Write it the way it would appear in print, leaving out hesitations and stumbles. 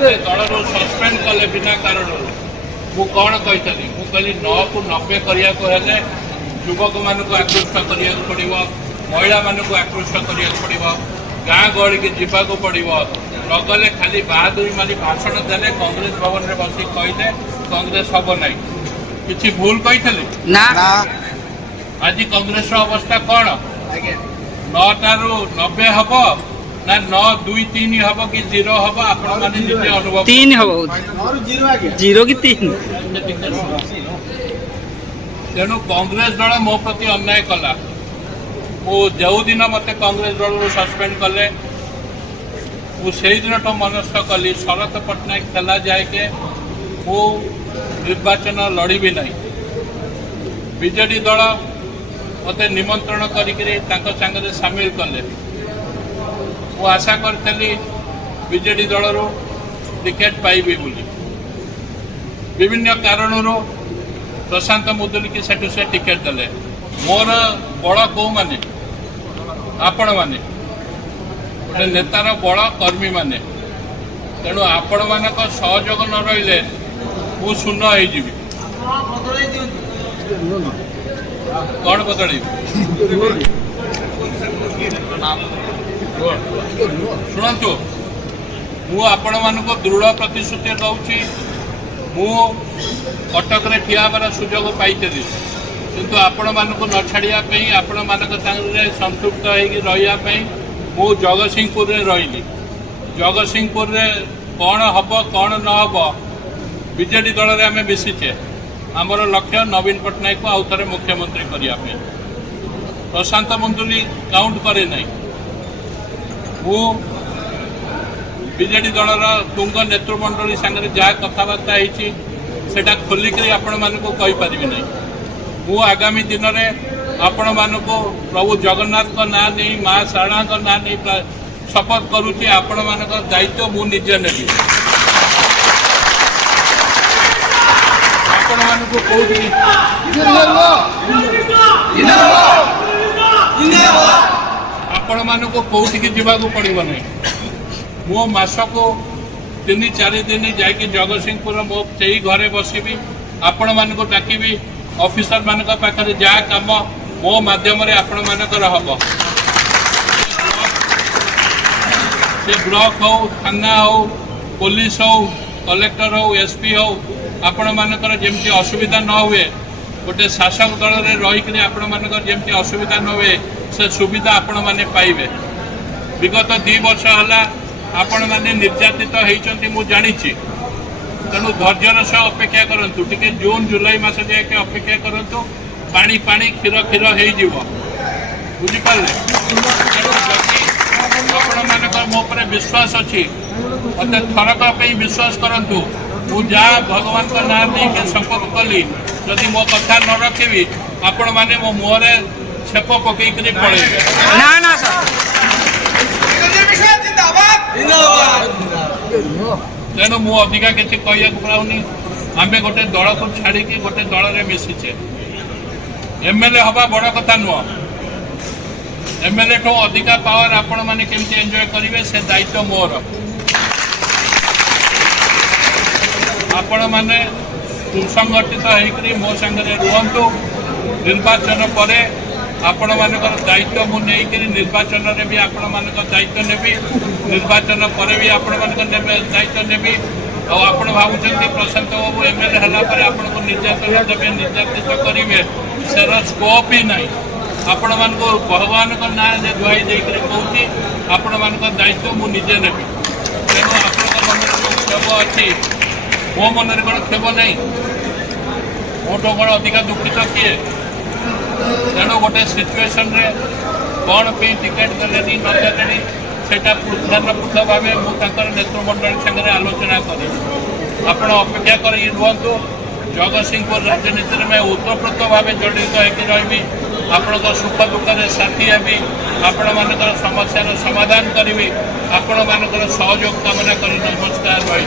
दल सस्पेंड कले बिना कारण मु कौन कही कहली 9 को 90 करने युवक मान आकृष्ट करने पड़ो महिला मानक आकृष्ट करने पड़ो गाँ गहली की जावाक पड़ो नगले खाली बहादुरी मारी भाषण देने कांग्रेस भवन में बस कहले कांग्रेस हम ना कि भूल कही आज कांग्रेस अवस्था कौन 9 टारू 90 हम ना 9 2 3 हम कि 0 हम आपण माने निजे अनुभव 3 हम 0 कि 3 तेणु कांग्रेस दल मो प्रति अन्याय कला वो जो दिन मत कांग्रेस दल सस्पेंड कले से दिन तो मनस्थ कली शरत पट्टनायक थला जाए के वो निर्वाचन लड़ी भी नहीं बीजेडी दल मत निमंत्रण कर सामिल कले वो आशा करी बीजेडी दल टिकेट पाइबी बोली विभिन्न कारणों प्रशांत मुदुली की सेठू से टिकेट देले मोर बड़ कौ माने आपण माने नेतार बड़ कर्मी माने तेणु आपण मानक सहयोग न रही मु शून्य हो कौन बदल शुणु मु आपण मानक दृढ़ प्रतिश्रुति दूसरी मु कटक रे ठिया हबार सुजोग पाइली किंतु आपण मानक न छाड़िया आपण मानक संतृप्त रही मु जगतसिंहपुर रे रही जगतसिंहपुर रे कौन हम कौन न हम बीजेडी दल में आम मिशीचे आमर लक्ष्य नवीन पट्टनायक को आउ थे मुख्यमंत्री करने प्रशांत मुदुली काउंट करे नहीं मु बीजेडी दलर तुंग नेतृमंडली सांगे जहाँ कथबार्ता होटा खोलिक आपण मानक कहीपरि नहीं मु आगामी दिन में आपण मानक प्रभु जगन्नाथ ना नहीं माँ शारदा ना नहीं शपथ करुच्ची आपण मानक दायित्व मु निजे नेबी आपण मानक आपण मानक कौटिकी जावाक पड़ो नहीं मो मास को 3-4 दिन जाकि जगतसिंहपुर मो से घरे बसबी आपण मानक डाकबी ऑफिसर मानक पाखे जहाँ कम मो माध्यम आपण मानकर हम से ब्लॉक हो थाना हो पुलिस हो कलेक्टर हो एसपी हो आपण मानकर जमती असुविधा न हुए गोटे शासक दल में रहीकि आपण मानकर जमती असुविधा न हुए से सुविधा आपण माने पाइबे विगत 2 वर्ष है आपण माने निर्यातित होती मु जानी तेणु धैर्यर सह अपेक्षा करूँ टे जून जुलाई मस जाए अपेक्षा करूँ पानी पानी क्षीर क्षीर हो बुझिपारे तेणु जदि आपण मानक मो पर विश्वास अच्छी मत थरक विश्वास करूँ मु जहाँ भगवान का नाम नहीं शपथ कली जदि मो कथा न रखी आपण मैंने मो मुहरे छेप पकईक पड़े तेणु मु अधिका किसी कह पाऊनी आम गोटे दल को छाड़ी गोटे दल में मिशीचे एमएलए हवा बड़ कथा नुह एमएलए ठू अधिका पावर आपण मैंने केमती एंजॉय करेंगे से दायित्व मोर आपण मैंने सुसंगठित होकर मो सांगे रुहतु निर्वाचन पर आपण मानकर दायित्व मु नहीं निर्वाचन में भी आपण मानक दायित्व नेबी निर्वाचन पर भी आपण मानक दायित्व नेबी आपण भावुं प्रशांत बाबू एमएलए है आपन को निर्यातन देवे निर्यातित करेंगे सेर स्कोप ही ना आपण मान भगवान का ना दुआई देकर कहूँ आपण मान दायित्व मु निजे नेबी तेणु आप मन क्षोभ अच्छी मो मन कौन क्षोभ नहीं मोटो कौन अधिका दुखित किए तेणु गोटे सिचुएशन रे कौन पे टिकेट देले नदेले सेटा पृथक भाव मुझे नेतृमंडल संगे आलोचना करी आपण अपेक्षा कर रुहतु जगतसिंहपुर राजनीति में ओतप्रोत भाव जड़ित होकर रही आपण सुख दुख साथी हेबी आपण मानकर समस्यार समाधान करी आपण मानकर सहयोग कामना कर नमस्कार रही।